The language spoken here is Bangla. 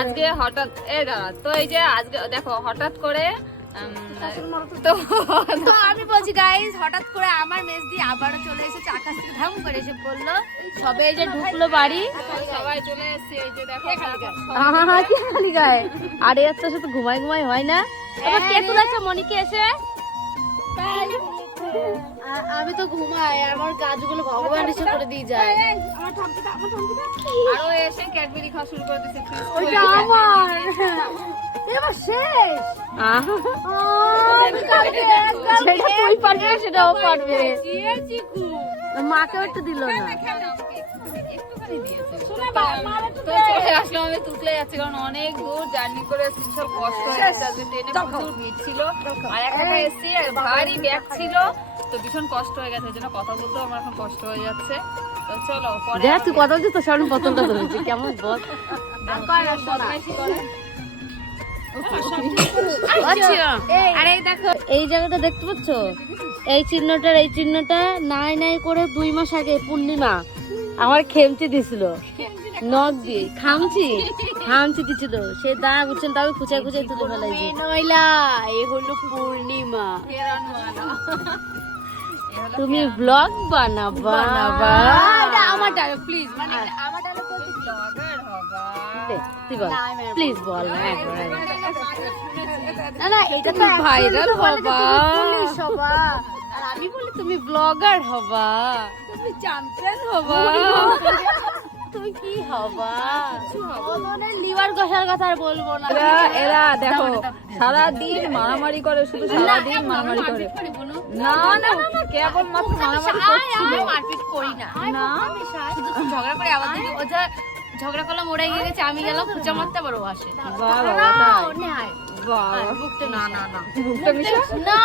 আজকে হঠাৎ দাঁড়া তো এই যে আজকে দেখো হঠাৎ করে তো আমি বলছি গাইস, হঠাৎ করে আমার মেজদি আবারও চলে এসেছে, আকাশ থেকে ধাম করে এসে বললো সবে এই যে ঢুকলো বাড়ি, সবাই চলে এসেছে। এই যে দেখো কি খালি গায়ে আরে আচ্ছা শুধু ঘুমাই ঘুমাই হয় না। এবার কে তুলেছে মনিকে এসে? আমি তো ঘুমাই, আমার কাজগুলো ভগবান এসে করে দিয়ে যায়। আরো এসে ক্যাডবেরি খাওয়া শুরু করে দিয়েছে। ওইটা আমার এবার শেষ। যেটা তুই পারবি সেটাও পারবে। মাকেও একটু দিল না। তো চলে আসলাম, আমি তুতলে যাচ্ছি কারণ অনেক দূর জার্নি করে বিশাল কষ্ট হয়ে যাচ্ছে। আজকে ট্রেনে প্রচুর ভিড় ছিল আর একা এসেছি আর ভারী ব্যাগ ছিল, তো ভীষণ কষ্ট হয়ে গেছে। ওই জন্য কথা বলতেও আমার এখন কষ্ট হয়ে যাচ্ছে। তো চলো পরে দেখ তুই কথা বলছিস তো সামনে পতনটা ধরেছি কেমন বল। বদমাইশি করে। আরে দেখো এই জায়গাটা দেখতে পাচ্ছ, এই চিহ্নটা নাই নাই করে 2 মাস আগে পূর্ণিমা আমার খেমচি দিছিল, নখ দিয়ে খামচি দিছিল। সে দাগ উঠছেন তাও খুঁচাই খুঁচাই তুলে ফেলাইছে। নইলা এ হলো পূর্ণিমা। তুমি ব্লগ বানাবা আমার ডায়লগ প্লিজ, মানে আমার ডায়লগ ব্লগার হবা। তুই বল প্লিজ বল না একবার। না না এটা তো ভাইরাল হবা, পুলিশ হবা, আর আমি বলি তুমি ব্লগার হবা, তুমি চ্যাম্পিয়ন হবা, তুমি কি হবা? ওদের লিভার ঘষার কথা আর বলবো না। এরা দেখো সারাদিন মারামারি করে, শুধু সারাদিন মারামারি করে। না না না কেবল মাত্র মারামারি করছিল। মারপিট করি না, শুধু ঝগড়া করে আবার দেখি ও যা ঝগড়া করলাম ওরাই গেছে, আমি গেলাম খুঁচা মারতে আবার ও আসে। বাহ বাবা তাই। না বাহ বুকটা না না না বুকটা মিশা না